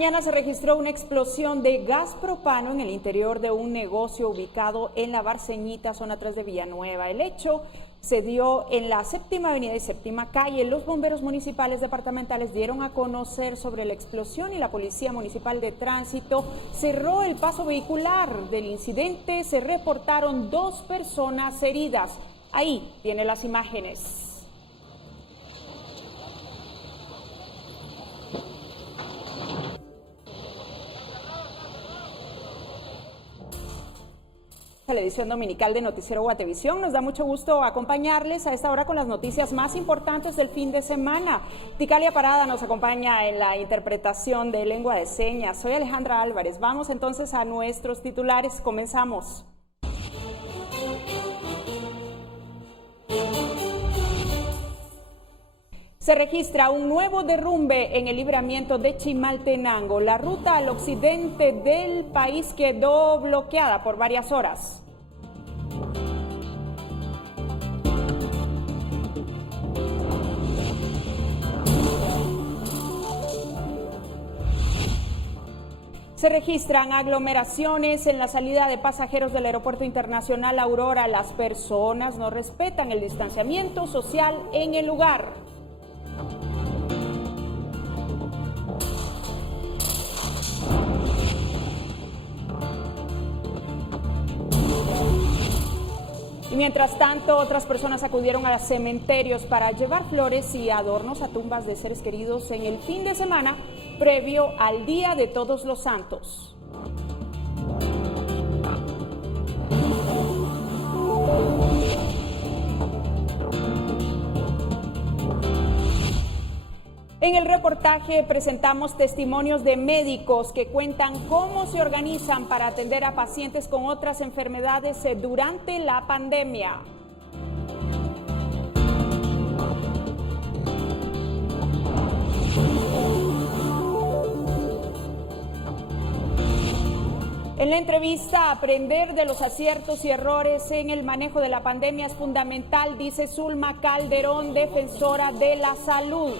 Mañana se registró una explosión de gas propano en el interior de un negocio ubicado en la Barceñita, zona 3 de Villanueva. El hecho se dio en la Séptima Avenida y Séptima Calle. Los bomberos municipales departamentales dieron a conocer sobre la explosión y la Policía Municipal de Tránsito cerró el paso vehicular. Del incidente se reportaron 2 personas heridas. Ahí tiene las imágenes. La edición dominical de Noticiero Guatevisión. Nos da mucho gusto acompañarles a esta hora con las noticias más importantes del fin de semana. Ticalia Parada nos acompaña en la interpretación de lengua de señas. Soy Alejandra Álvarez. Vamos entonces a nuestros titulares. Comenzamos. Se registra un nuevo derrumbe en el libramiento de Chimaltenango. La ruta al occidente del país quedó bloqueada por varias horas. Se registran aglomeraciones en la salida de pasajeros del Aeropuerto Internacional Aurora. Las personas no respetan el distanciamiento social en el lugar. Y mientras tanto, otras personas acudieron a los cementerios para llevar flores y adornos a tumbas de seres queridos en el fin de semana previo al Día de Todos los Santos. En el reportaje presentamos testimonios de médicos que cuentan cómo se organizan para atender a pacientes con otras enfermedades durante la pandemia. En la entrevista, aprender de los aciertos y errores en el manejo de la pandemia es fundamental, dice Zulma Calderón, defensora de la salud.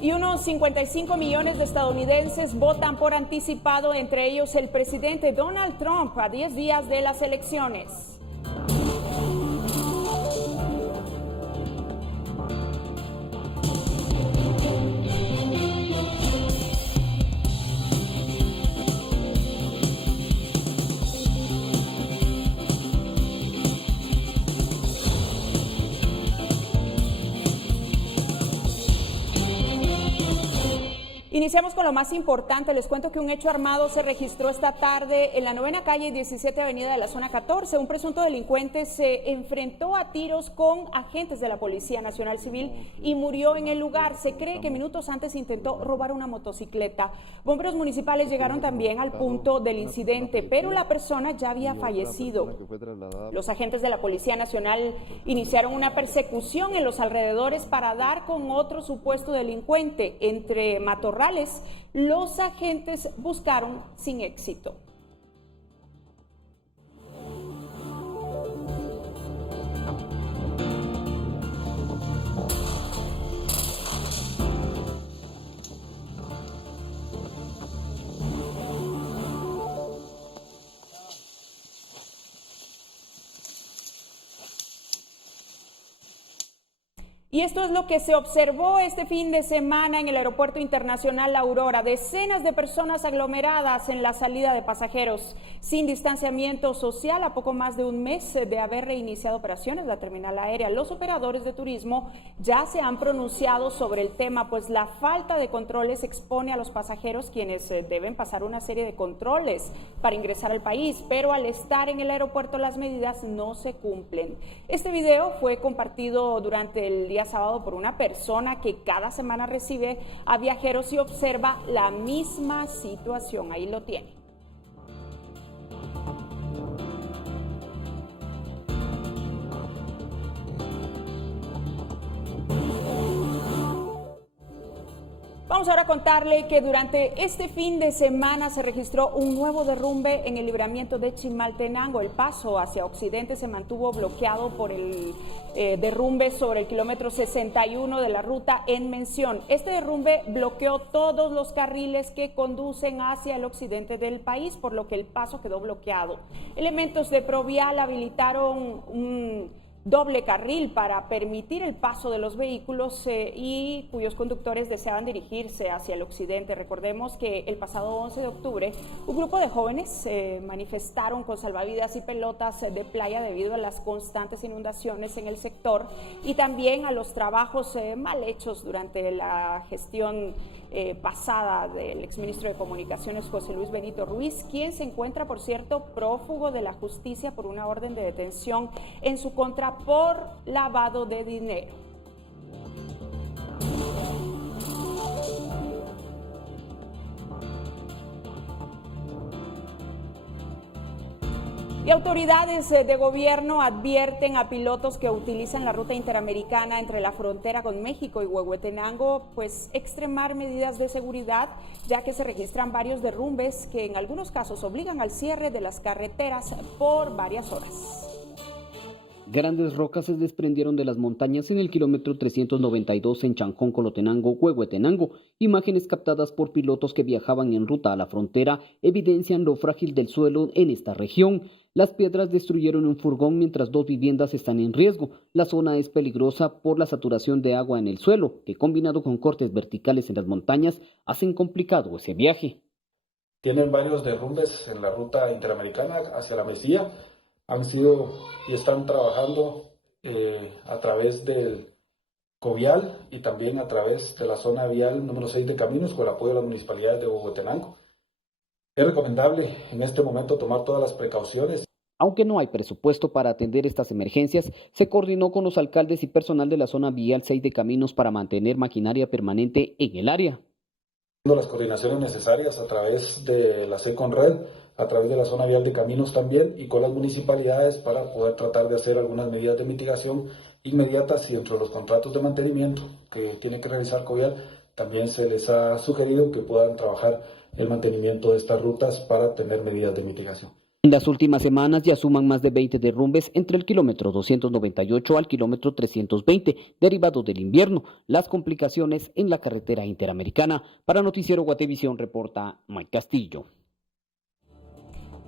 Y unos 55 millones de estadounidenses votan por anticipado, entre ellos el presidente Donald Trump, a 10 días de las elecciones. Iniciamos con lo más importante. Les cuento que un hecho armado se registró esta tarde en la 9ª calle y 17 avenida de la zona 14. Un presunto delincuente se enfrentó a tiros con agentes de la Policía Nacional Civil y murió en el lugar. Se cree que minutos antes intentó robar una motocicleta. Bomberos municipales llegaron también al punto del incidente, pero la persona ya había fallecido. Los agentes de la Policía Nacional iniciaron una persecución en los alrededores para dar con otro supuesto delincuente. Entre matorrales, los agentes buscaron sin éxito. Y esto es lo que se observó este fin de semana en el Aeropuerto Internacional Aurora. Decenas de personas aglomeradas en la salida de pasajeros, sin distanciamiento social, a poco más de un mes de haber reiniciado operaciones la terminal aérea. Los operadores de turismo ya se han pronunciado sobre el tema, pues la falta de controles expone a los pasajeros, quienes deben pasar una serie de controles para ingresar al país, pero al estar en el aeropuerto las medidas no se cumplen. Este video fue compartido durante el día sábado por una persona que cada semana recibe a viajeros y observa la misma situación. Ahí lo tiene. Vamos ahora a contarle que durante este fin de semana se registró un nuevo derrumbe en el libramiento de Chimaltenango. El paso hacia occidente se mantuvo bloqueado por el derrumbe sobre el kilómetro 61 de la ruta en mención. Este derrumbe bloqueó todos los carriles que conducen hacia el occidente del país, por lo que el paso quedó bloqueado. Elementos de Provial habilitaron un doble carril para permitir el paso de los vehículos y cuyos conductores deseaban dirigirse hacia el occidente. Recordemos que el pasado 11 de octubre un grupo de jóvenes manifestaron con salvavidas y pelotas de playa debido a las constantes inundaciones en el sector y también a los trabajos mal hechos durante la gestión pasada del exministro de Comunicaciones José Luis Benito Ruiz, quien se encuentra, por cierto, prófugo de la justicia por una orden de detención en su contra por lavado de dinero. Y autoridades de gobierno advierten a pilotos que utilizan la ruta interamericana entre la frontera con México y Huehuetenango, pues extremar medidas de seguridad, ya que se registran varios derrumbes que en algunos casos obligan al cierre de las carreteras por varias horas. Grandes rocas se desprendieron de las montañas en el kilómetro 392 en Chancón, Colotenango, Huehuetenango. Imágenes captadas por pilotos que viajaban en ruta a la frontera evidencian lo frágil del suelo en esta región. Las piedras destruyeron un furgón mientras 2 viviendas están en riesgo. La zona es peligrosa por la saturación de agua en el suelo, que combinado con cortes verticales en las montañas hacen complicado ese viaje. Tienen varios derrumbes en la ruta interamericana hacia la Mesía. Han sido y están trabajando a través del Covial y también a través de la zona vial número 6 de Caminos con el apoyo de las municipalidades de Huehuetenango. Es recomendable en este momento tomar todas las precauciones. Aunque no hay presupuesto para atender estas emergencias, se coordinó con los alcaldes y personal de la zona vial 6 de Caminos para mantener maquinaria permanente en el área. Las coordinaciones necesarias a través de la Seconred, a través de la zona vial de Caminos también y con las municipalidades para poder tratar de hacer algunas medidas de mitigación inmediatas y dentro de los contratos de mantenimiento que tiene que realizar Covial también se les ha sugerido que puedan trabajar el mantenimiento de estas rutas para tener medidas de mitigación. En las últimas semanas ya suman más de 20 derrumbes entre el kilómetro 298 al kilómetro 320, derivado del invierno. Las complicaciones en la carretera interamericana. Para Noticiero Guatevisión reporta Mike Castillo.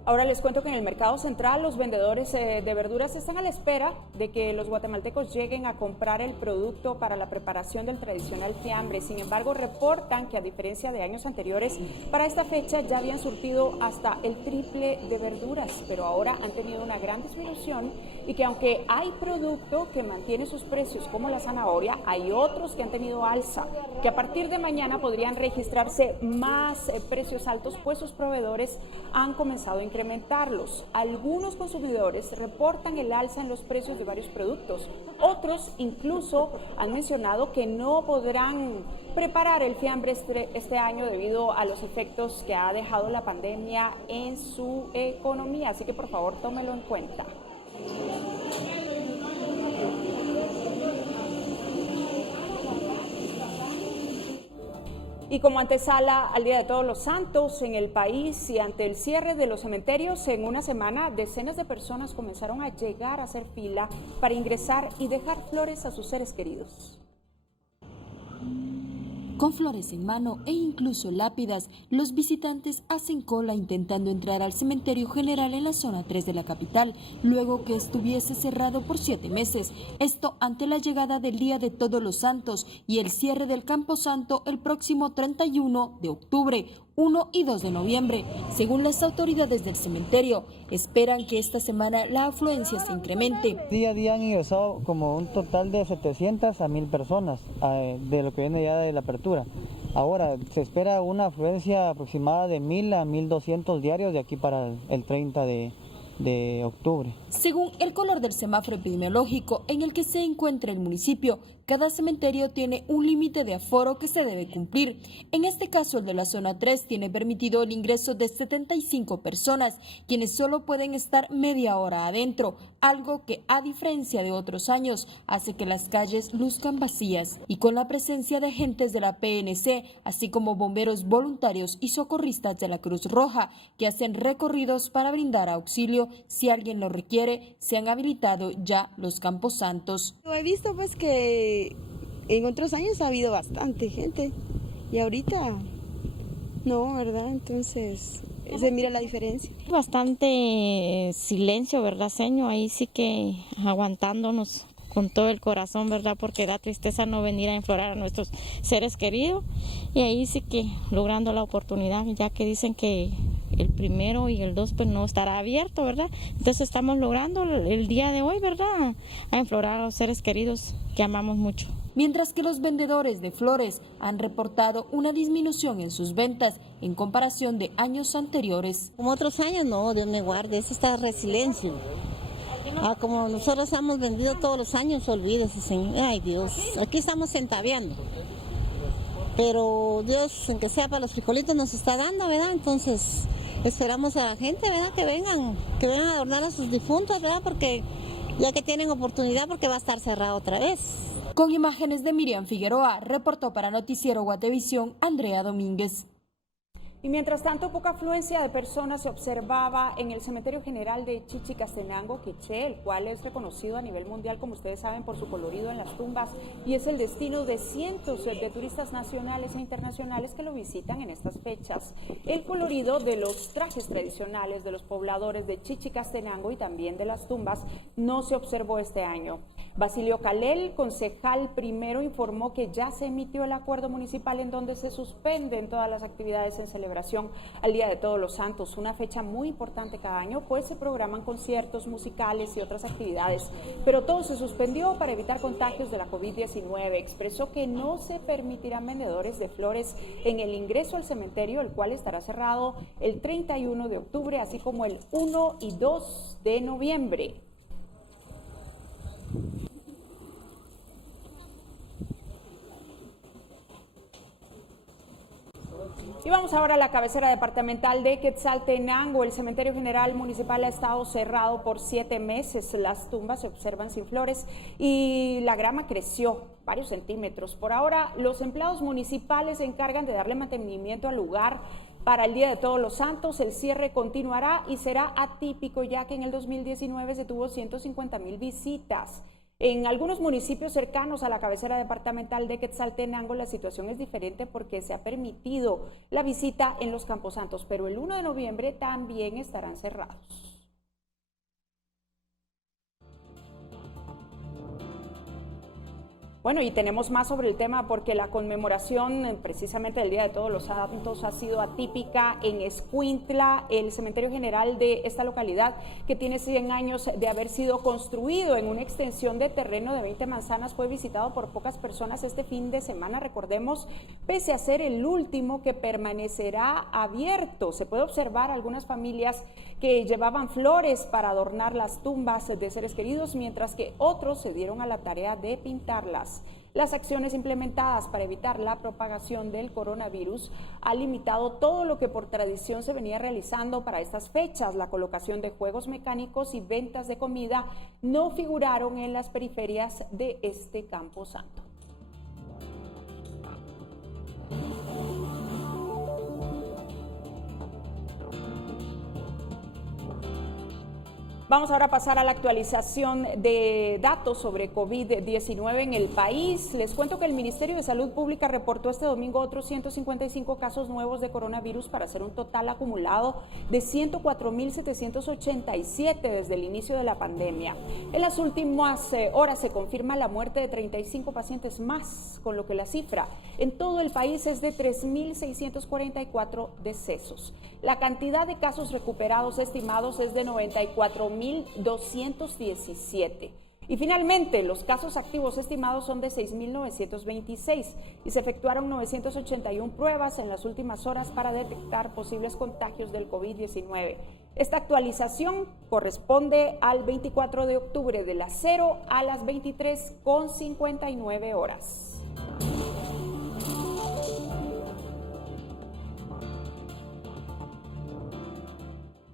Ahora les cuento que en el mercado central los vendedores de verduras están a la espera de que los guatemaltecos lleguen a comprar el producto para la preparación del tradicional fiambre. Sin embargo, reportan que a diferencia de años anteriores, para esta fecha ya habían surtido hasta el triple de verduras, pero ahora han tenido una gran disminución y que aunque hay producto que mantiene sus precios como la zanahoria, hay otros que han tenido alza, que a partir de mañana podrían registrarse más precios altos, pues sus proveedores han comenzado a incrementarlos. Algunos consumidores reportan el alza en los precios de varios productos. Otros incluso han mencionado que no podrán preparar el fiambre este año debido a los efectos que ha dejado la pandemia en su economía. Así que por favor tómelo en cuenta. Y como antesala al Día de Todos los Santos en el país y ante el cierre de los cementerios, en una semana decenas de personas comenzaron a llegar a hacer fila para ingresar y dejar flores a sus seres queridos. Con flores en mano e incluso lápidas, los visitantes hacen cola intentando entrar al cementerio general en la zona 3 de la capital, luego que estuviese cerrado por 7 meses. Esto ante la llegada del Día de Todos los Santos y el cierre del Camposanto el próximo 31 de octubre, 1 y 2 de noviembre. Según las autoridades del cementerio, esperan que esta semana la afluencia se incremente. Día a día han ingresado como un total de 700 a 1000 personas de lo que viene ya de la apertura. Ahora se espera una afluencia aproximada de 1000 a 1200 diarios de aquí para el 30 de octubre. Según el color del semáforo epidemiológico en el que se encuentra el municipio, cada cementerio tiene un límite de aforo que se debe cumplir. En este caso, el de la zona 3 tiene permitido el ingreso de 75 personas, quienes solo pueden estar media hora adentro, algo que, a diferencia de otros años, hace que las calles luzcan vacías. Y con la presencia de agentes de la PNC, así como bomberos voluntarios y socorristas de la Cruz Roja, que hacen recorridos para brindar auxilio si alguien lo requiere, se han habilitado ya los camposantos. He visto pues que en otros años ha habido bastante gente y ahorita no, ¿verdad? Entonces se mira la diferencia. Bastante silencio, ¿verdad, señor? Ahí sí que aguantándonos con todo el corazón, ¿verdad? Porque da tristeza no venir a enflorar a nuestros seres queridos y ahí sí que logrando la oportunidad, ya que dicen que el 1 y el 2 pues no estará abierto, ¿verdad? Entonces estamos logrando el día de hoy, ¿verdad? A enflorar a los seres queridos que amamos mucho. Mientras que los vendedores de flores han reportado una disminución en sus ventas en comparación de años anteriores. Como otros años, no, Dios me guarde, eso está resiliencia. Como nosotros hemos vendido todos los años, olvídese, señor. Ay, Dios, aquí estamos centaveando. Pero Dios, en que sea para los frijolitos, nos está dando, ¿verdad? Entonces, esperamos a la gente, ¿verdad? Que vengan a adornar a sus difuntos, ¿verdad? Porque ya que tienen oportunidad, porque va a estar cerrado otra vez. Con imágenes de Miriam Figueroa, reportó para Noticiero Guatevisión, Andrea Domínguez. Y mientras tanto, poca afluencia de personas se observaba en el Cementerio General de Chichicastenango, Quiché, el cual es reconocido a nivel mundial, como ustedes saben, por su colorido en las tumbas, y es el destino de cientos de turistas nacionales e internacionales que lo visitan en estas fechas. El colorido de los trajes tradicionales de los pobladores de Chichicastenango y también de las tumbas no se observó este año. Basilio Calel, concejal primero, informó que ya se emitió el acuerdo municipal en donde se suspenden todas las actividades en celebración al Día de Todos los Santos, una fecha muy importante cada año, pues se programan conciertos musicales y otras actividades, pero todo se suspendió para evitar contagios de la COVID-19. Expresó que no se permitirán vendedores de flores en el ingreso al cementerio, el cual estará cerrado el 31 de octubre, así como el 1 y 2 de noviembre. Y vamos ahora a la cabecera departamental de Quetzaltenango. El cementerio general municipal ha estado cerrado por 7 meses. Las tumbas se observan sin flores y la grama creció varios centímetros. Por ahora, los empleados municipales se encargan de darle mantenimiento al lugar. Para el Día de Todos los Santos, el cierre continuará y será atípico, ya que en el 2019 se tuvo 150,000 visitas. En algunos municipios cercanos a la cabecera departamental de Quetzaltenango la situación es diferente porque se ha permitido la visita en los camposantos, pero el 1 de noviembre también estarán cerrados. Bueno, y tenemos más sobre el tema porque la conmemoración precisamente del Día de Todos los Santos ha sido atípica en Escuintla, el cementerio general de esta localidad que tiene 100 años de haber sido construido en una extensión de terreno de 20 manzanas, fue visitado por pocas personas este fin de semana, recordemos, pese a ser el último que permanecerá abierto. Se puede observar algunas familias que llevaban flores para adornar las tumbas de seres queridos, mientras que otros se dieron a la tarea de pintarlas. Las acciones implementadas para evitar la propagación del coronavirus han limitado todo lo que por tradición se venía realizando para estas fechas. La colocación de juegos mecánicos y ventas de comida no figuraron en las periferias de este camposanto. Vamos ahora a pasar a la actualización de datos sobre COVID-19 en el país. Les cuento que el Ministerio de Salud Pública reportó este domingo otros 155 casos nuevos de coronavirus para hacer un total acumulado de 104,787 desde el inicio de la pandemia. En las últimas horas se confirma la muerte de 35 pacientes más, con lo que la cifra en todo el país es de 3,644 decesos. La cantidad de casos recuperados estimados es de 94,217. Y finalmente, los casos activos estimados son de 6.926 y se efectuaron 981 pruebas en las últimas horas para detectar posibles contagios del COVID-19. Esta actualización corresponde al 24 de octubre de las 0 a las 23:59 horas.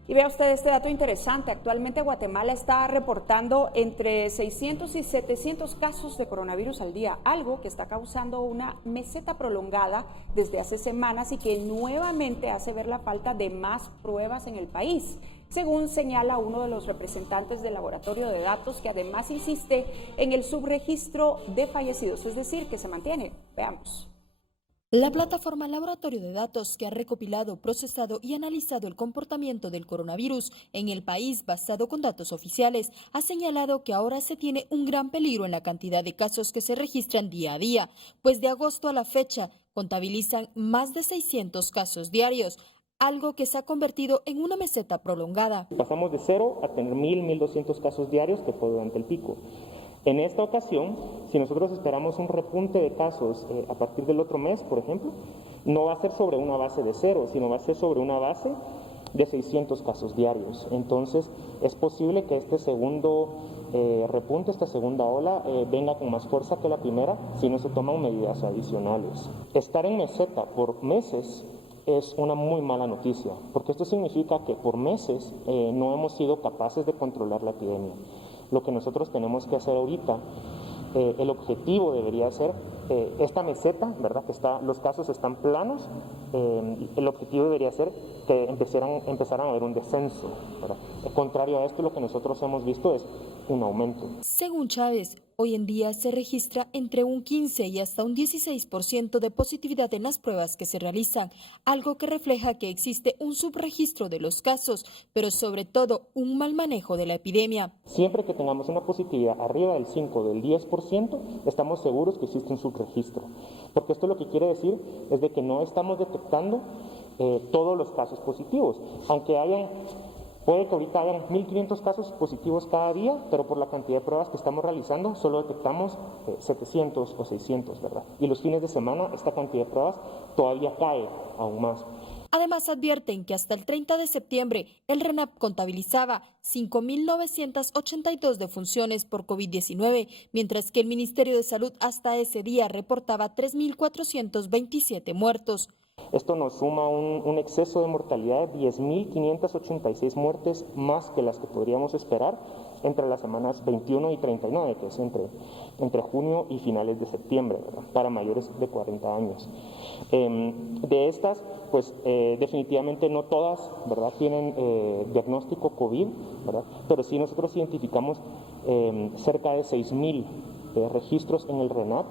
Y vea usted este dato interesante. Actualmente Guatemala está reportando entre 600 y 700 casos de coronavirus al día, algo que está causando una meseta prolongada desde hace semanas y que nuevamente hace ver la falta de más pruebas en el país, según señala uno de los representantes del laboratorio de datos, que además insiste en el subregistro de fallecidos, es decir, que se mantiene. Veamos. La plataforma Laboratorio de Datos, que ha recopilado, procesado y analizado el comportamiento del coronavirus en el país basado con datos oficiales, ha señalado que ahora se tiene un gran peligro en la cantidad de casos que se registran día a día, pues de agosto a la fecha contabilizan más de 600 casos diarios, algo que se ha convertido en una meseta prolongada. Pasamos de 0 a tener 1.200 casos diarios, que fue durante el pico. En esta ocasión, si nosotros esperamos un repunte de casos a partir del otro mes, por ejemplo, no va a ser sobre una base de 0, sino va a ser sobre una base de 600 casos diarios. Entonces, es posible que este segundo repunte, esta segunda ola, venga con más fuerza que la primera si no se toman medidas adicionales. Estar en meseta por meses es una muy mala noticia, porque esto significa que por meses no hemos sido capaces de controlar la epidemia. Lo que nosotros tenemos que hacer ahorita, el objetivo debería ser esta meseta, ¿verdad? Que los casos están planos, el objetivo debería ser que empezaran a haber un descenso, ¿verdad? Contrario a esto, lo que nosotros hemos visto es un aumento. Según Chávez, hoy en día se registra entre un 15 y hasta un 16% de positividad en las pruebas que se realizan, algo que refleja que existe un subregistro de los casos, pero sobre todo un mal manejo de la epidemia. Siempre que tengamos una positividad arriba del 5 o del 10%, estamos seguros que existe un subregistro, porque esto lo que quiere decir es de que no estamos detectando todos los casos positivos, aunque puede que ahorita hayan 1.500 casos positivos cada día, pero por la cantidad de pruebas que estamos realizando solo detectamos 700 o 600, ¿verdad? Y los fines de semana esta cantidad de pruebas todavía cae aún más. Además, advierten que hasta el 30 de septiembre el RENAP contabilizaba 5.982 defunciones por COVID-19, mientras que el Ministerio de Salud hasta ese día reportaba 3.427 muertos. Esto nos suma un exceso de mortalidad de 10.586 muertes más que las que podríamos esperar entre las semanas 21 y 39, que es entre junio y finales de septiembre, ¿verdad? Para mayores de 40 años. De estas, pues definitivamente no todas, ¿verdad? Tienen diagnóstico COVID, ¿verdad? Pero sí nosotros identificamos cerca de 6.000 registros en el RENAP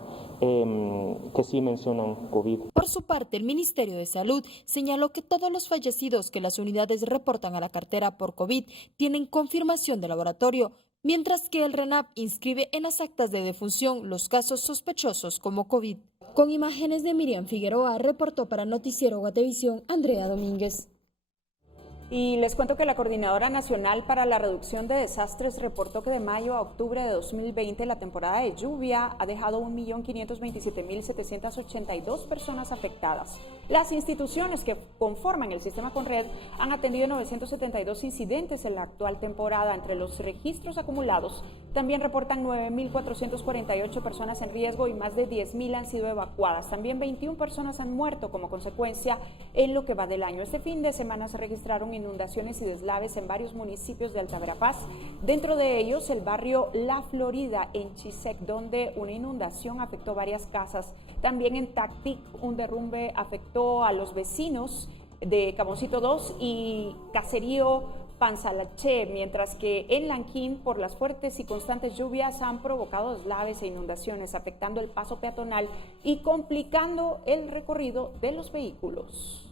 que sí mencionan COVID. Por su parte, el Ministerio de Salud señaló que todos los fallecidos que las unidades reportan a la cartera por COVID tienen confirmación de laboratorio, mientras que el RENAP inscribe en las actas de defunción los casos sospechosos como COVID. Con imágenes de Miriam Figueroa, reportó para Noticiero Guatevisión, Andrea Domínguez. Y les cuento que la Coordinadora Nacional para la Reducción de Desastres reportó que de mayo a octubre de 2020 la temporada de lluvia ha dejado 1.527.782 personas afectadas. Las instituciones que conforman el sistema Conred han atendido 972 incidentes en la actual temporada. Entre los registros acumulados también reportan 9.448 personas en riesgo y más de 10.000 han sido evacuadas. También 21 personas han muerto como consecuencia en lo que va del año. Este fin de semana se registraron inundaciones y deslaves en varios municipios de Alta Verapaz, dentro de ellos el barrio La Florida en Chisec, donde una inundación afectó varias casas. También en Tactic un derrumbe afectó a los vecinos de Camoncito 2 y Caserío Panzalache, mientras que en Lanquín por las fuertes y constantes lluvias han provocado deslaves e inundaciones, afectando el paso peatonal y complicando el recorrido de los vehículos.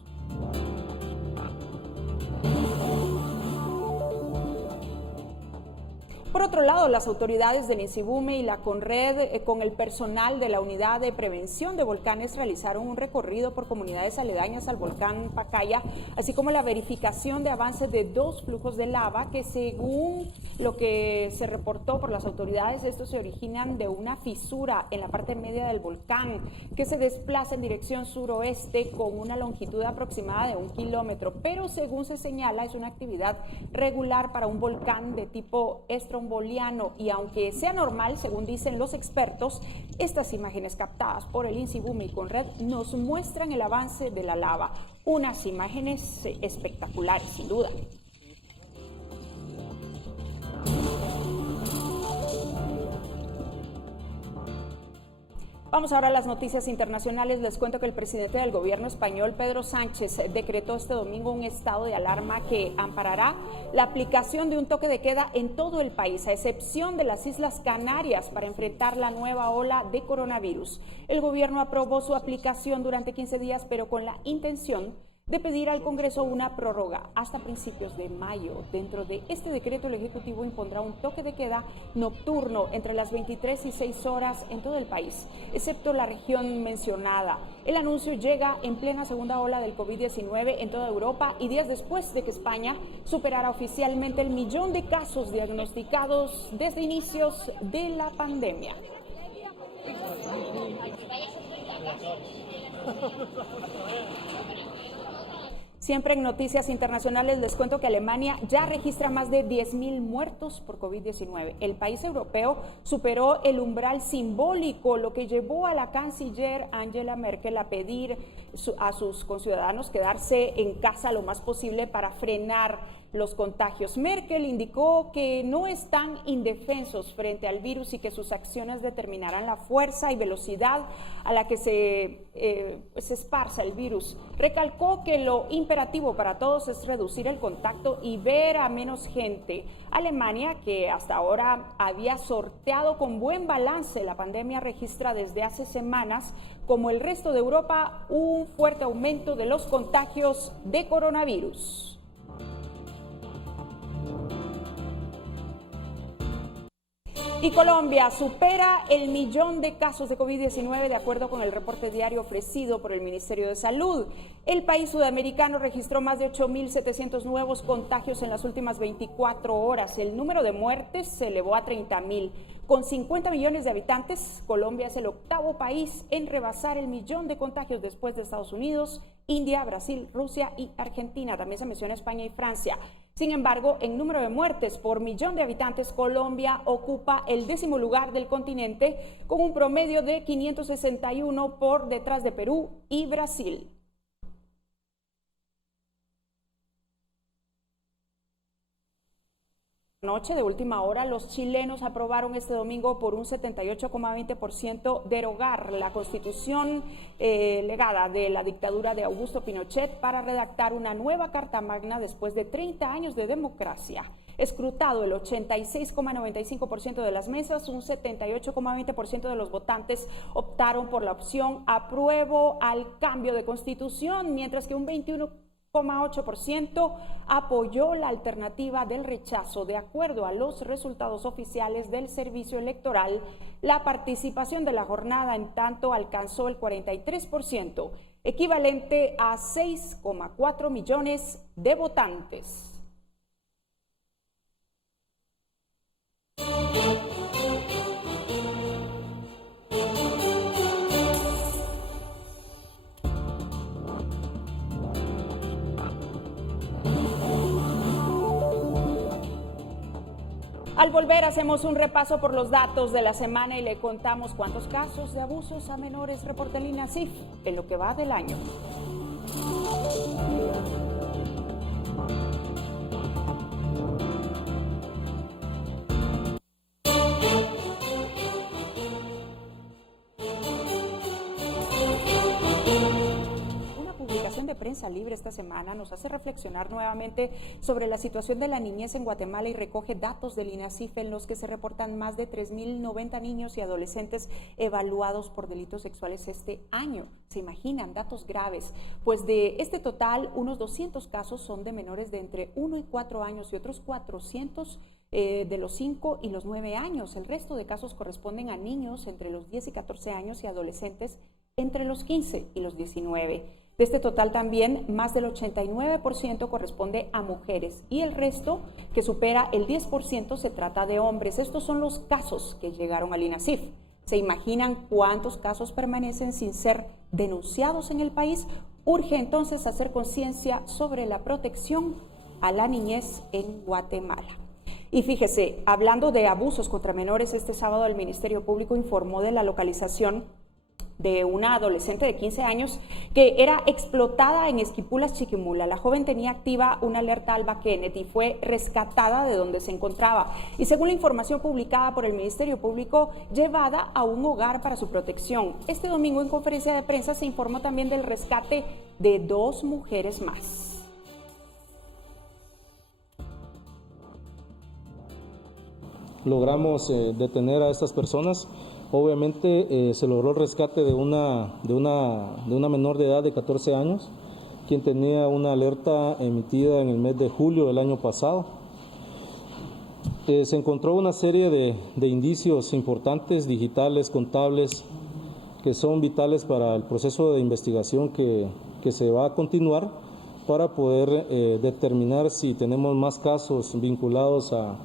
Por otro lado, las autoridades del INSIBUME y la CONRED, con el personal de la Unidad de Prevención de Volcanes, realizaron un recorrido por comunidades aledañas al volcán Pacaya, así como la verificación de avances de 2 flujos de lava que, según lo que se reportó por las autoridades, estos se originan de una fisura en la parte media del volcán que se desplaza en dirección suroeste con una longitud aproximada de 1 kilómetro, pero según se señala es una actividad regular para un volcán de tipo estromboliano, y aunque sea normal, según dicen los expertos, estas imágenes captadas por el INSIBUME y CONRED nos muestran el avance de la lava. Unas imágenes espectaculares, sin duda. Vamos ahora a las noticias internacionales. Les cuento que el presidente del gobierno español, Pedro Sánchez, decretó este domingo un estado de alarma que amparará la aplicación de un toque de queda en todo el país, a excepción de las Islas Canarias, para enfrentar la nueva ola de coronavirus. El gobierno aprobó su aplicación durante 15 días, pero con la intención de pedir al Congreso una prórroga hasta principios de mayo. Dentro de este decreto, el Ejecutivo impondrá un toque de queda nocturno entre las 23 y 6 horas en todo el país, excepto la región mencionada. El anuncio llega en plena segunda ola del COVID-19 en toda Europa y días después de que España superara oficialmente el 1.000.000 de casos diagnosticados desde inicios de la pandemia. Siempre en noticias internacionales les cuento que Alemania ya registra más de 10.000 muertos por COVID-19. El país europeo superó el umbral simbólico, lo que llevó a la canciller Angela Merkel a pedir a sus conciudadanos quedarse en casa lo más posible para frenar los contagios. Merkel indicó que no están indefensos frente al virus y que sus acciones determinarán la fuerza y velocidad a la que se esparza el virus. Recalcó que lo imperativo para todos es reducir el contacto y ver a menos gente. Alemania, que hasta ahora había sorteado con buen balance la pandemia, registra desde hace semanas, como el resto de Europa, un fuerte aumento de los contagios de coronavirus. Y Colombia supera el 1.000.000 de casos de COVID-19 de acuerdo con el reporte diario ofrecido por el Ministerio de Salud. El país sudamericano registró más de 8.700 nuevos contagios en las últimas 24 horas. El número de muertes se elevó a 30.000. Con 50 millones de habitantes, Colombia es el octavo país en rebasar el 1.000.000 de contagios después de Estados Unidos, India, Brasil, Rusia y Argentina. También se menciona España y Francia. Sin embargo, en número de muertes por 1.000.000 de habitantes, Colombia ocupa el 10º lugar del continente con un promedio de 561 por detrás de Perú y Brasil. Noche de última hora, los chilenos aprobaron este domingo por un 78,20% derogar la constitución legada de la dictadura de Augusto Pinochet para redactar una nueva Carta Magna después de 30 años de democracia. Escrutado el 86,95% de las mesas, un 78,20% de los votantes optaron por la opción apruebo al cambio de constitución, mientras que un 21,8% apoyó la alternativa del rechazo. De acuerdo a los resultados oficiales del servicio electoral, la participación de la jornada en tanto alcanzó el 43%, equivalente a 6,4 millones de votantes. Al volver hacemos un repaso por los datos de la semana y le contamos cuántos casos de abusos a menores reporta el INASIF en lo que va del año. De Prensa Libre esta semana nos hace reflexionar nuevamente sobre la situación de la niñez en Guatemala y recoge datos del INASIF en los que se reportan más de 3.090 niños y adolescentes evaluados por delitos sexuales este año. ¿Se imaginan? Datos graves. Pues de este total, unos 200 casos son de menores de entre 1 y 4 años y otros 400 de los 5 y los 9 años. El resto de casos corresponden a niños entre los 10 y 14 años y adolescentes entre los 15 y los 19. De este total también, más del 89% corresponde a mujeres y el resto, que supera el 10%, se trata de hombres. Estos son los casos que llegaron al INASIF. ¿Se imaginan cuántos casos permanecen sin ser denunciados en el país? Urge entonces hacer conciencia sobre la protección a la niñez en Guatemala. Y fíjese, hablando de abusos contra menores, este sábado el Ministerio Público informó de la localización de una adolescente de 15 años que era explotada en Esquipulas, Chiquimula. La joven tenía activa una alerta Alba Kenneth y fue rescatada de donde se encontraba. Y según la información publicada por el Ministerio Público, llevada a un hogar para su protección. Este domingo en conferencia de prensa se informó también del rescate de 2 mujeres más. Logramos detener a estas personas. Obviamente se logró el rescate de una menor de edad de 14 años, quien tenía una alerta emitida en el mes de julio del año pasado. Se encontró una serie de indicios importantes, digitales, contables, que son vitales para el proceso de investigación que se va a continuar para poder determinar si tenemos más casos vinculados a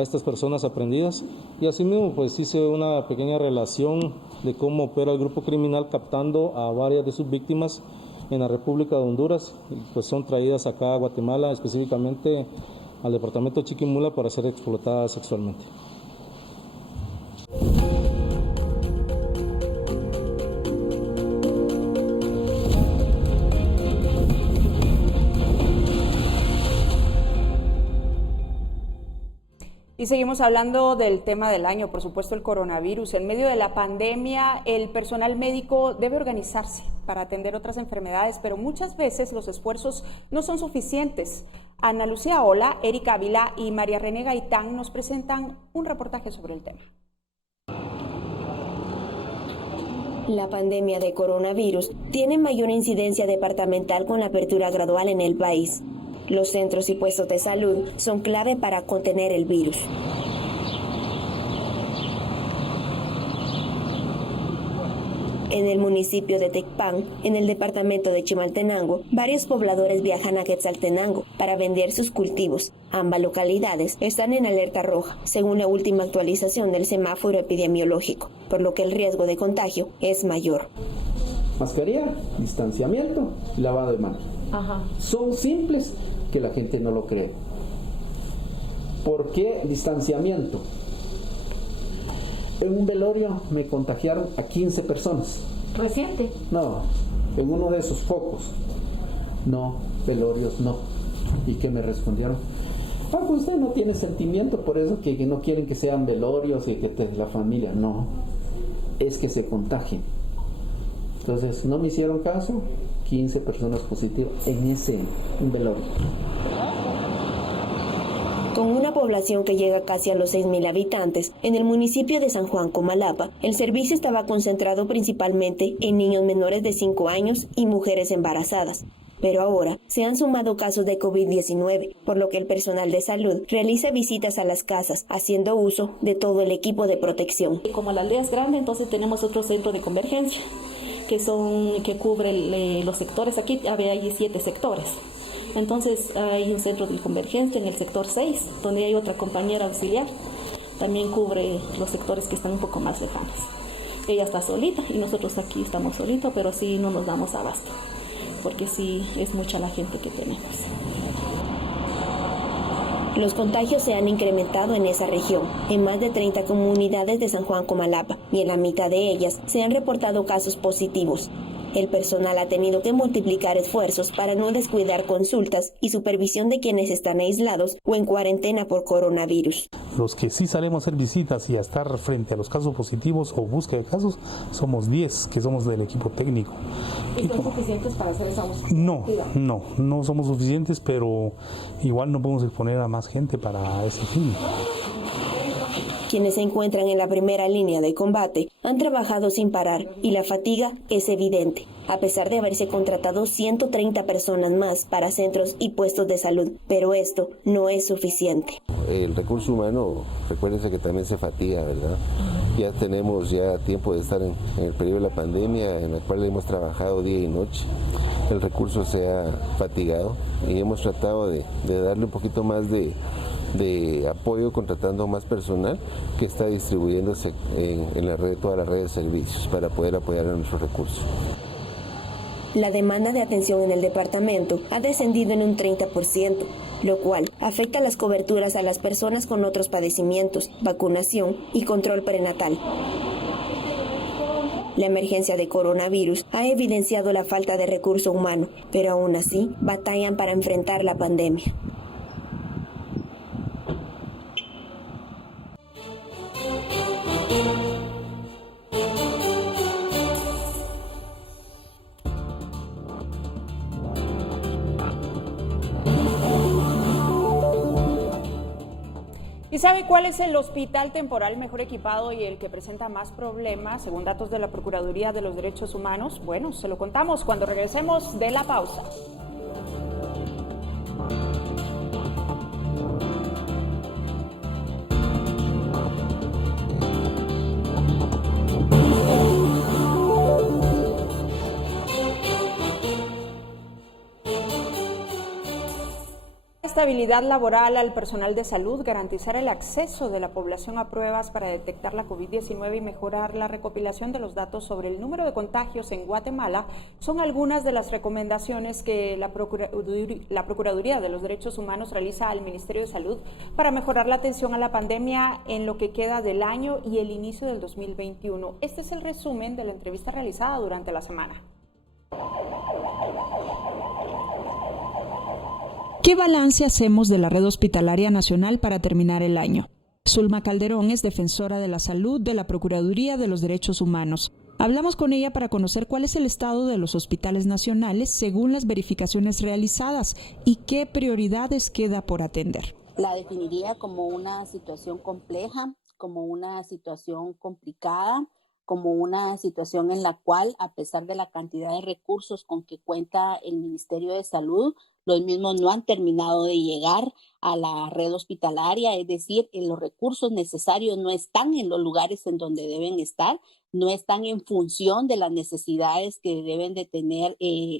estas personas aprendidas, y asimismo pues hice una pequeña relación de cómo opera el grupo criminal captando a varias de sus víctimas en la República de Honduras, pues son traídas acá a Guatemala, específicamente al departamento de Chiquimula, para ser explotadas sexualmente. Y seguimos hablando del tema del año, por supuesto el coronavirus. En medio de la pandemia, el personal médico debe organizarse para atender otras enfermedades, pero muchas veces los esfuerzos no son suficientes. Ana Lucía Ola, Erika Ávila y María René Gaitán nos presentan un reportaje sobre el tema. La pandemia de coronavirus tiene mayor incidencia departamental con la apertura gradual en el país. Los centros y puestos de salud son clave para contener el virus. En el municipio de Tecpan, en el departamento de Chimaltenango, varios pobladores viajan a Quetzaltenango para vender sus cultivos. Ambas localidades están en alerta roja, según la última actualización del semáforo epidemiológico, por lo que el riesgo de contagio es mayor. Mascarilla, distanciamiento, lavado de manos. Son simples que la gente no lo cree. ¿Por qué distanciamiento? En un velorio me contagiaron a 15 personas. ¿Reciente? No, en uno de esos focos. No, velorios no. ¿Y qué me respondieron? Pues usted no tiene sentimiento, por eso que no quieren que sean velorios y que la familia. No, es que se contagien. Entonces no me hicieron caso, 15 personas positivas en un velorio. Con una población que llega casi a los 6,000 habitantes, en el municipio de San Juan Comalapa, el servicio estaba concentrado principalmente en niños menores de 5 años y mujeres embarazadas. Pero ahora se han sumado casos de COVID-19, por lo que el personal de salud realiza visitas a las casas, haciendo uso de todo el equipo de protección. Como la aldea es grande, entonces tenemos otro centro de convergencia, que cubre los sectores. Aquí hay 7 sectores. Entonces hay un centro de convergencia en el sector 6, donde hay otra compañera auxiliar. También cubre los sectores que están un poco más lejanos. Ella está solita y nosotros aquí estamos solitos, pero sí no nos damos abasto, porque sí es mucha la gente que tenemos. Los contagios se han incrementado en esa región, en más de 30 comunidades de San Juan Comalapa, y en la mitad de ellas se han reportado casos positivos. El personal ha tenido que multiplicar esfuerzos para no descuidar consultas y supervisión de quienes están aislados o en cuarentena por coronavirus. Los que sí salimos a hacer visitas y a estar frente a los casos positivos o búsqueda de casos, somos 10, que somos del equipo técnico. ¿Y son suficientes para hacer esa búsqueda? No somos suficientes, pero igual no podemos exponer a más gente para ese fin. Quienes se encuentran en la primera línea de combate han trabajado sin parar y la fatiga es evidente. a pesar de haberse contratado 130 personas más para centros y puestos de salud, pero esto no es suficiente. El recurso humano, recuérdense que también se fatiga, ¿verdad? Ya tenemos tiempo de estar en el periodo de la pandemia, en el cual hemos trabajado día y noche. El recurso se ha fatigado y hemos tratado de darle un poquito más de apoyo contratando más personal que está distribuyéndose en la red, toda la red de servicios para poder apoyar a nuestros recursos. La demanda de atención en el departamento ha descendido en un 30%, lo cual afecta las coberturas a las personas con otros padecimientos, vacunación y control prenatal. La emergencia de coronavirus ha evidenciado la falta de recurso humano, pero aún así batallan para enfrentar la pandemia. ¿Y sabe cuál es el hospital temporal mejor equipado y el que presenta más problemas, según datos de la Procuraduría de los Derechos Humanos? Bueno, se lo contamos cuando regresemos de la pausa. Estabilidad laboral al personal de salud, garantizar el acceso de la población a pruebas para detectar la COVID-19 y mejorar la recopilación de los datos sobre el número de contagios en Guatemala son algunas de las recomendaciones que la Procuraduría de los Derechos Humanos realiza al Ministerio de Salud para mejorar la atención a la pandemia en lo que queda del año y el inicio del 2021. Este es el resumen de la entrevista realizada durante la semana. ¿Qué balance hacemos de la red hospitalaria nacional para terminar el año? Zulma Calderón es defensora de la salud de la Procuraduría de los Derechos Humanos. Hablamos con ella para conocer cuál es el estado de los hospitales nacionales según las verificaciones realizadas y qué prioridades queda por atender. La definiría como una situación compleja, como una situación complicada, como una situación en la cual, a pesar de la cantidad de recursos con que cuenta el Ministerio de Salud, los mismos no han terminado de llegar a la red hospitalaria, es decir, los recursos necesarios no están en los lugares en donde deben estar, no están en función de las necesidades que deben de tener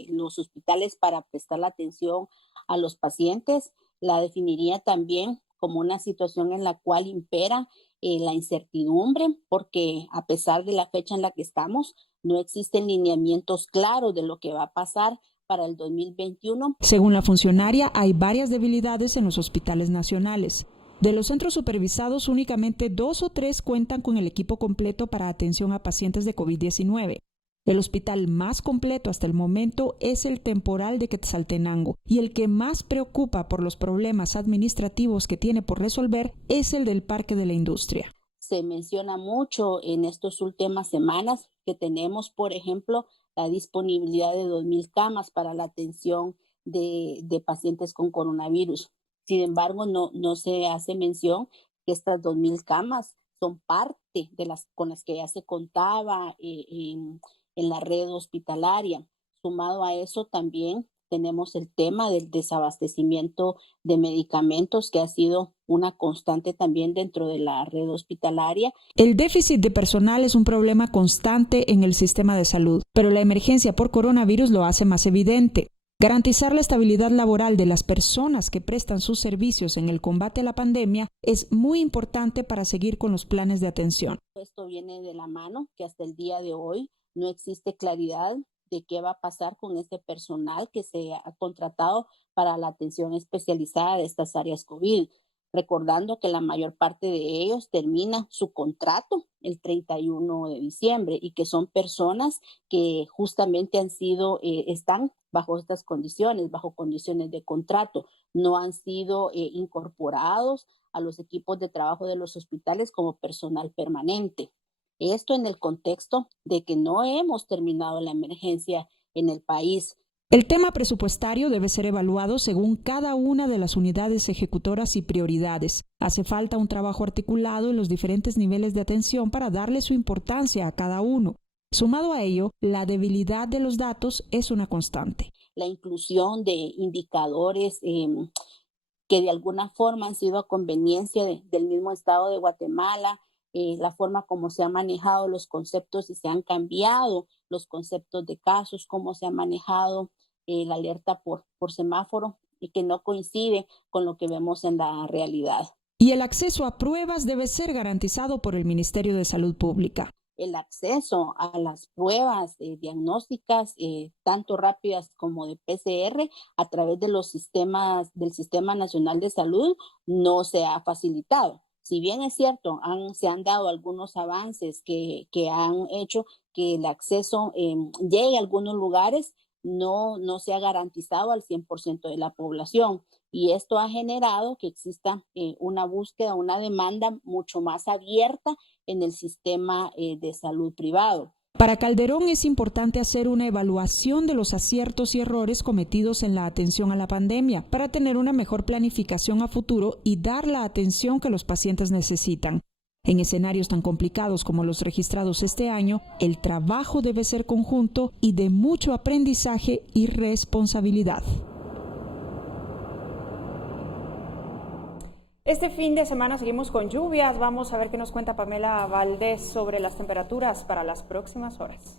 los hospitales para prestar la atención a los pacientes. La definiría también como una situación en la cual impera la incertidumbre, porque a pesar de la fecha en la que estamos, no existen lineamientos claros de lo que va a pasar para el 2021. Según la funcionaria, hay varias debilidades en los hospitales nacionales. De los centros supervisados, únicamente 2 o 3 cuentan con el equipo completo para atención a pacientes de COVID-19. El hospital más completo hasta el momento es el temporal de Quetzaltenango y el que más preocupa por los problemas administrativos que tiene por resolver es el del Parque de la Industria. Se menciona mucho en estas últimas semanas que tenemos, por ejemplo, la disponibilidad de 2,000 camas para la atención de pacientes con coronavirus. Sin embargo, no se hace mención que estas 2,000 camas son parte de las con las que ya se contaba en la red hospitalaria. Sumado a eso también tenemos el tema del desabastecimiento de medicamentos, que ha sido una constante también dentro de la red hospitalaria. El déficit de personal es un problema constante en el sistema de salud, pero la emergencia por coronavirus lo hace más evidente. Garantizar la estabilidad laboral de las personas que prestan sus servicios en el combate a la pandemia es muy importante para seguir con los planes de atención. Esto viene de la mano que hasta el día de hoy no existe claridad de qué va a pasar con este personal que se ha contratado para la atención especializada de estas áreas COVID, recordando que la mayor parte de ellos termina su contrato el 31 de diciembre y que son personas que justamente están bajo estas condiciones, bajo condiciones de contrato, no han sido incorporados a los equipos de trabajo de los hospitales como personal permanente. Esto en el contexto de que no hemos terminado la emergencia en el país. El tema presupuestario debe ser evaluado según cada una de las unidades ejecutoras y prioridades. Hace falta un trabajo articulado en los diferentes niveles de atención para darle su importancia a cada uno. Sumado a ello, la debilidad de los datos es una constante. La inclusión de indicadores que de alguna forma han sido a conveniencia del mismo Estado de Guatemala, la forma como se han manejado los conceptos y se han cambiado los conceptos de casos, cómo se ha manejado la alerta por semáforo y que no coincide con lo que vemos en la realidad. Y el acceso a pruebas debe ser garantizado por el Ministerio de Salud Pública. El acceso a las pruebas diagnósticas, tanto rápidas como de PCR, a través de los sistemas del Sistema Nacional de Salud, no se ha facilitado. Si bien es cierto, se han dado algunos avances que han hecho que el acceso llegue a algunos lugares, no se ha garantizado al 100% de la población. Y esto ha generado que exista una búsqueda, una demanda mucho más abierta en el sistema de salud privado. Para Calderón es importante hacer una evaluación de los aciertos y errores cometidos en la atención a la pandemia para tener una mejor planificación a futuro y dar la atención que los pacientes necesitan. En escenarios tan complicados como los registrados este año, el trabajo debe ser conjunto y de mucho aprendizaje y responsabilidad. Este fin de semana seguimos con lluvias. Vamos a ver qué nos cuenta Pamela Valdés sobre las temperaturas para las próximas horas.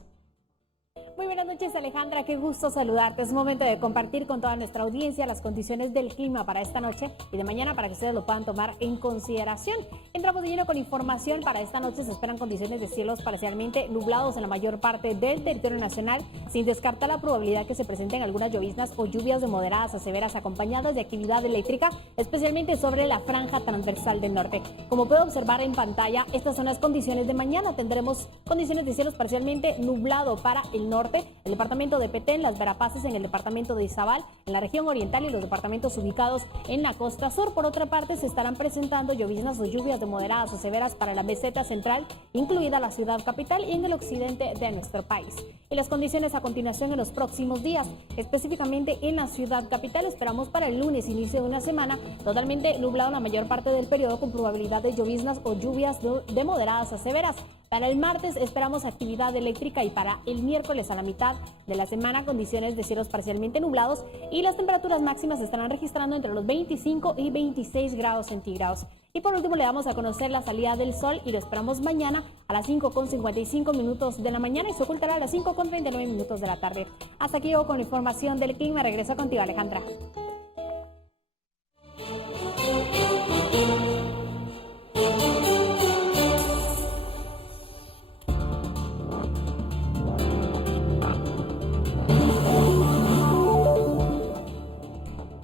Muy buenas noches, Alejandra, qué gusto saludarte. Es momento de compartir con toda nuestra audiencia las condiciones del clima para esta noche y de mañana para que ustedes lo puedan tomar en consideración. Entramos de lleno con información. Para esta noche se esperan condiciones de cielos parcialmente nublados en la mayor parte del territorio nacional, sin descartar la probabilidad que se presenten algunas lloviznas o lluvias de moderadas a severas acompañadas de actividad eléctrica, especialmente sobre la franja transversal del norte. Como puede observar en pantalla, estas son las condiciones de mañana. Tendremos condiciones de cielos parcialmente nublado para el norte, el departamento de Petén, las Verapaces en el departamento de Izabal, en la región oriental y los departamentos ubicados en la costa sur. Por otra parte, se estarán presentando lloviznas o lluvias de moderadas o severas para la meseta central, incluida la ciudad capital y en el occidente de nuestro país. Y las condiciones a continuación en los próximos días, específicamente en la ciudad capital, esperamos para el lunes, inicio de una semana, totalmente nublado la mayor parte del periodo con probabilidad de lloviznas o lluvias de moderadas a severas. Para el martes esperamos actividad eléctrica y para el miércoles a la mitad de la semana condiciones de cielos parcialmente nublados y las temperaturas máximas se estarán registrando entre los 25 y 26 grados centígrados. Y por último le damos a conocer la salida del sol y lo esperamos mañana a las 5:55 de la mañana y se ocultará a las 5:39 de la tarde. Hasta aquí yo con la información del clima. Regreso contigo, Alejandra.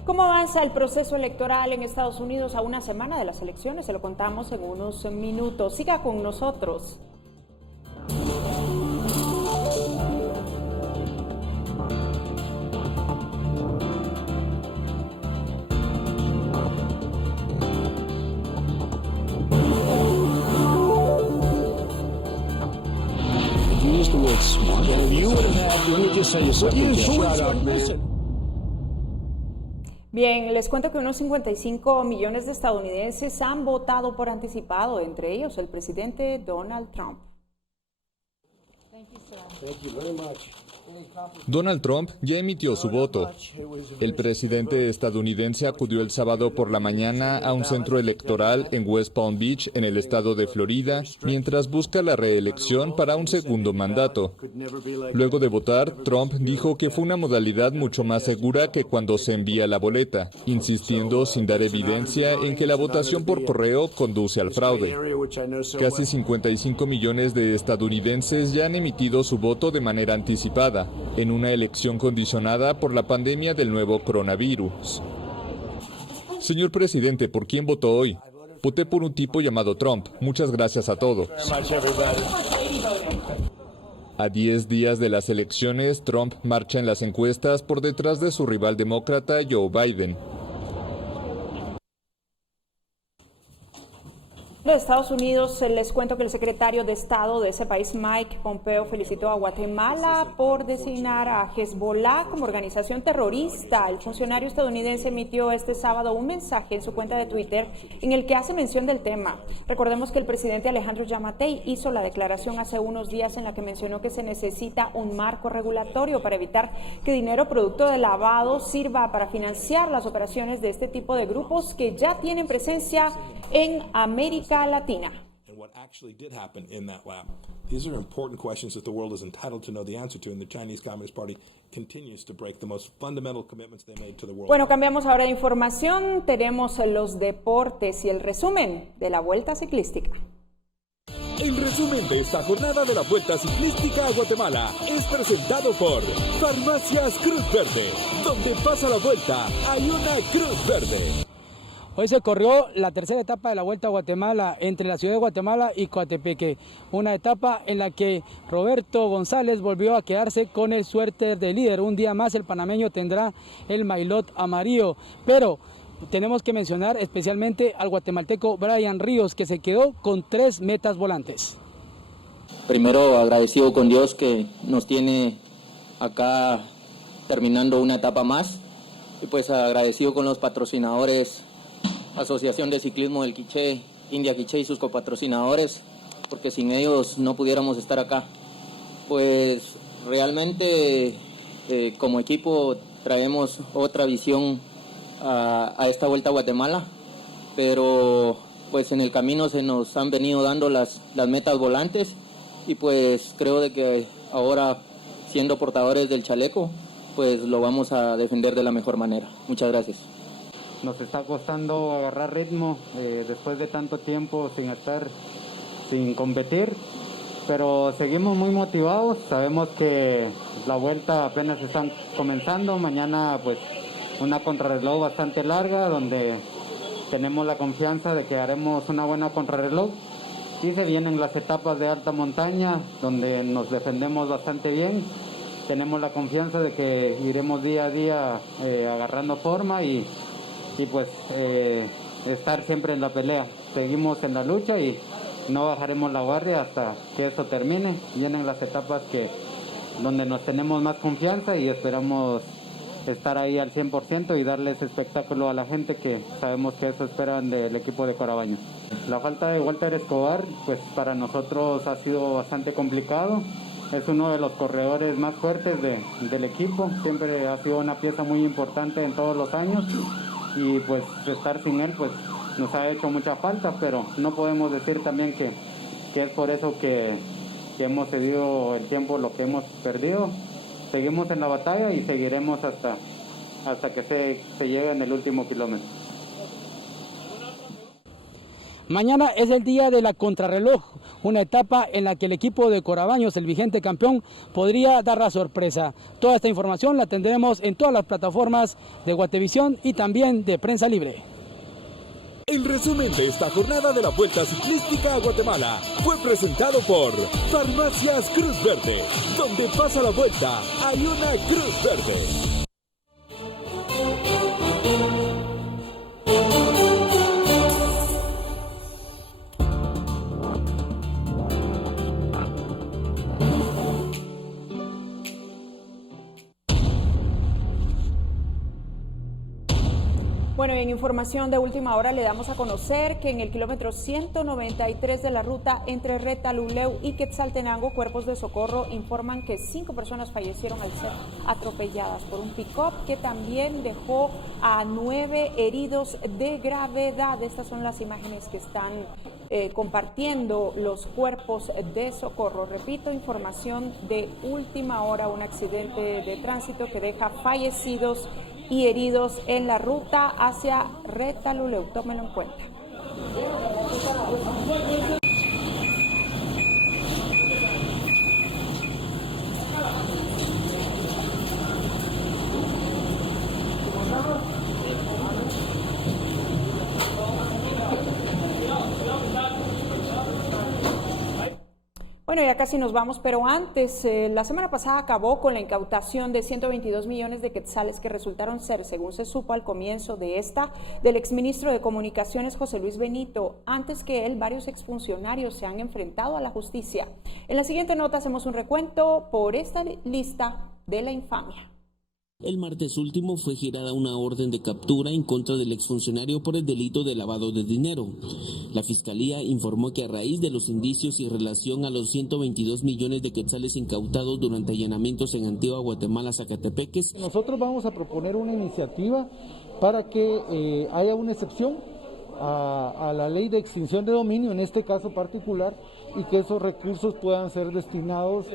¿Cómo avanza el proceso electoral en Estados Unidos a una semana de las elecciones? Se lo contamos en unos minutos. Siga con nosotros. Bien, les cuento que unos 55 millones de estadounidenses han votado por anticipado, entre ellos el presidente Donald Trump. Donald Trump ya emitió su voto. El presidente estadounidense acudió el sábado por la mañana a un centro electoral en West Palm Beach, en el estado de Florida, mientras busca la reelección para un segundo mandato. Luego de votar, Trump dijo que fue una modalidad mucho más segura que cuando se envía la boleta, insistiendo sin dar evidencia en que la votación por correo conduce al fraude. Casi 55 millones de estadounidenses ya han emitido su voto de manera anticipada, en una elección condicionada por la pandemia del nuevo coronavirus. Señor presidente, ¿por quién votó hoy? Voté por un tipo llamado Trump. Muchas gracias a todos. A 10 días de las elecciones, Trump marcha en las encuestas por detrás de su rival demócrata Joe Biden. Los Estados Unidos, les cuento que el secretario de Estado de ese país, Mike Pompeo, felicitó a Guatemala por designar a Hezbollah como organización terrorista. El funcionario estadounidense emitió este sábado un mensaje en su cuenta de Twitter en el que hace mención del tema. Recordemos que el presidente Alejandro Yamatei hizo la declaración hace unos días en la que mencionó que se necesita un marco regulatorio para evitar que dinero producto de lavado sirva para financiar las operaciones de este tipo de grupos que ya tienen presencia en América Latina. These are important questions that the world is entitled to know the answer to, and the Chinese Communist Party continues to break the most fundamental commitments they made to the world. Bueno, cambiamos ahora de información. Tenemos los deportes y el resumen de la Vuelta Ciclística. El resumen de esta jornada de la Vuelta Ciclística a Guatemala es presentado por Farmacias Cruz Verde. Donde pasa la vuelta, hay una Cruz Verde. Hoy se corrió la tercera etapa de la Vuelta a Guatemala entre la ciudad de Guatemala y Coatepeque. Una etapa en la que Roberto González volvió a quedarse con el suéter de líder. Un día más el panameño tendrá el maillot amarillo, pero tenemos que mencionar especialmente al guatemalteco Brian Ríos, que se quedó con 3 metas volantes. Primero, agradecido con Dios que nos tiene acá terminando una etapa más, y pues agradecido con los patrocinadores, Asociación de Ciclismo del Quiché, India Quiché y sus copatrocinadores, porque sin ellos no pudiéramos estar acá. Pues realmente como equipo traemos otra visión a esta Vuelta a Guatemala, pero pues en el camino se nos han venido dando las metas volantes, y pues creo de que ahora, siendo portadores del chaleco, pues lo vamos a defender de la mejor manera. Muchas gracias. Nos está costando agarrar ritmo después de tanto tiempo sin competir, pero seguimos muy motivados. Sabemos que la vuelta apenas está comenzando. Mañana pues una contrarreloj bastante larga, donde tenemos la confianza de que haremos una buena contrarreloj, y se vienen las etapas de alta montaña, donde nos defendemos bastante bien. Tenemos la confianza de que iremos día a día agarrando forma y pues estar siempre en la pelea. Seguimos en la lucha y no bajaremos la guardia hasta que esto termine. Vienen las etapas donde nos tenemos más confianza y esperamos estar ahí al 100% y darles espectáculo a la gente, que sabemos que eso esperan del equipo de Corabaño. La falta de Walter Escobar pues para nosotros ha sido bastante complicado. Es uno de los corredores más fuertes del equipo, siempre ha sido una pieza muy importante en todos los años, y pues estar sin él pues nos ha hecho mucha falta, pero no podemos decir también que es por eso que hemos cedido el tiempo, lo que hemos perdido. Seguimos en la batalla y seguiremos hasta que se llegue en el último kilómetro. Mañana es el día de la contrarreloj, una etapa en la que el equipo de Corabaños, el vigente campeón, podría dar la sorpresa. Toda esta información la tendremos en todas las plataformas de Guatevisión y también de Prensa Libre. El resumen de esta jornada de la Vuelta Ciclística a Guatemala fue presentado por Farmacias Cruz Verde. Donde pasa la vuelta, hay una Cruz Verde. Bueno, en información de última hora le damos a conocer que en el kilómetro 193 de la ruta entre Retaluleu y Quetzaltenango, cuerpos de socorro informan que 5 personas fallecieron al ser atropelladas por un pick-up que también dejó a 9 heridos de gravedad. Estas son las imágenes que están compartiendo los cuerpos de socorro. Repito, información de última hora, un accidente de tránsito que deja fallecidos y heridos en la ruta hacia Retaluleu. Tómenlo en cuenta. Bueno, ya casi nos vamos, pero antes, la semana pasada acabó con la incautación de 122 millones de quetzales que resultaron ser, según se supo al comienzo de esta, del exministro de Comunicaciones José Luis Benito. Antes que él, varios exfuncionarios se han enfrentado a la justicia. En la siguiente nota hacemos un recuento por esta lista de la infamia. El martes último fue girada una orden de captura en contra del exfuncionario por el delito de lavado de dinero. La Fiscalía informó que a raíz de los indicios y relación a los 122 millones de quetzales incautados durante allanamientos en Antigua Guatemala, Zacatepeques, nosotros vamos a proponer una iniciativa para que haya una excepción a la ley de extinción de dominio, en este caso particular, y que esos recursos puedan ser destinados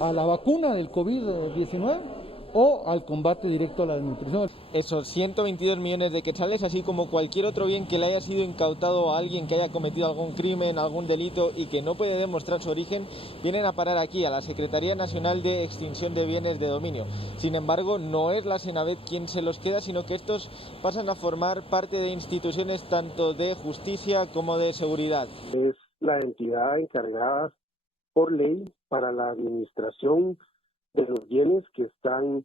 a la vacuna del COVID-19 o al combate directo a la desnutrición. Esos 122 millones de quetzales, así como cualquier otro bien que le haya sido incautado a alguien que haya cometido algún crimen, algún delito y que no puede demostrar su origen, vienen a parar aquí, a la Secretaría Nacional de Extinción de Bienes de Dominio. Sin embargo, no es la Senavet quien se los queda, sino que estos pasan a formar parte de instituciones tanto de justicia como de seguridad. Es la entidad encargada por ley para la administración de los bienes que están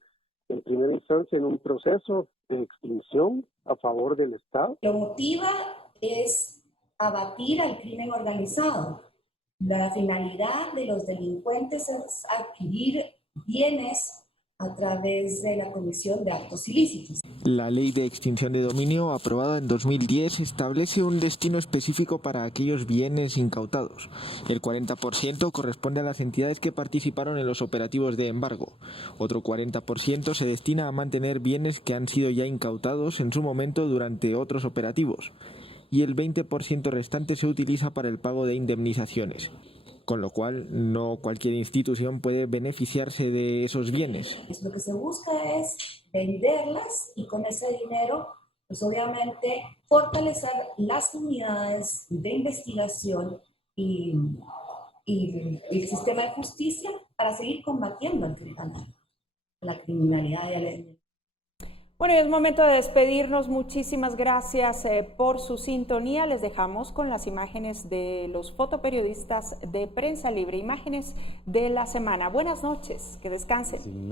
en primera instancia en un proceso de extinción a favor del Estado. Lo motiva es abatir al crimen organizado. La finalidad de los delincuentes es adquirir bienes a través de la comisión de actos ilícitos. La ley de extinción de dominio, aprobada en 2010, establece un destino específico para aquellos bienes incautados. El 40% corresponde a las entidades que participaron en los operativos de embargo. Otro 40% se destina a mantener bienes que han sido ya incautados en su momento durante otros operativos. Y el 20% restante se utiliza para el pago de indemnizaciones. Con lo cual, no cualquier institución puede beneficiarse de esos bienes. Lo que se busca es venderlas y con ese dinero, pues obviamente, fortalecer las unidades de investigación y el sistema de justicia para seguir combatiendo la criminalidad y el... Bueno, es momento de despedirnos. Muchísimas gracias por su sintonía. Les dejamos con las imágenes de los fotoperiodistas de Prensa Libre, imágenes de la semana. Buenas noches, que descansen.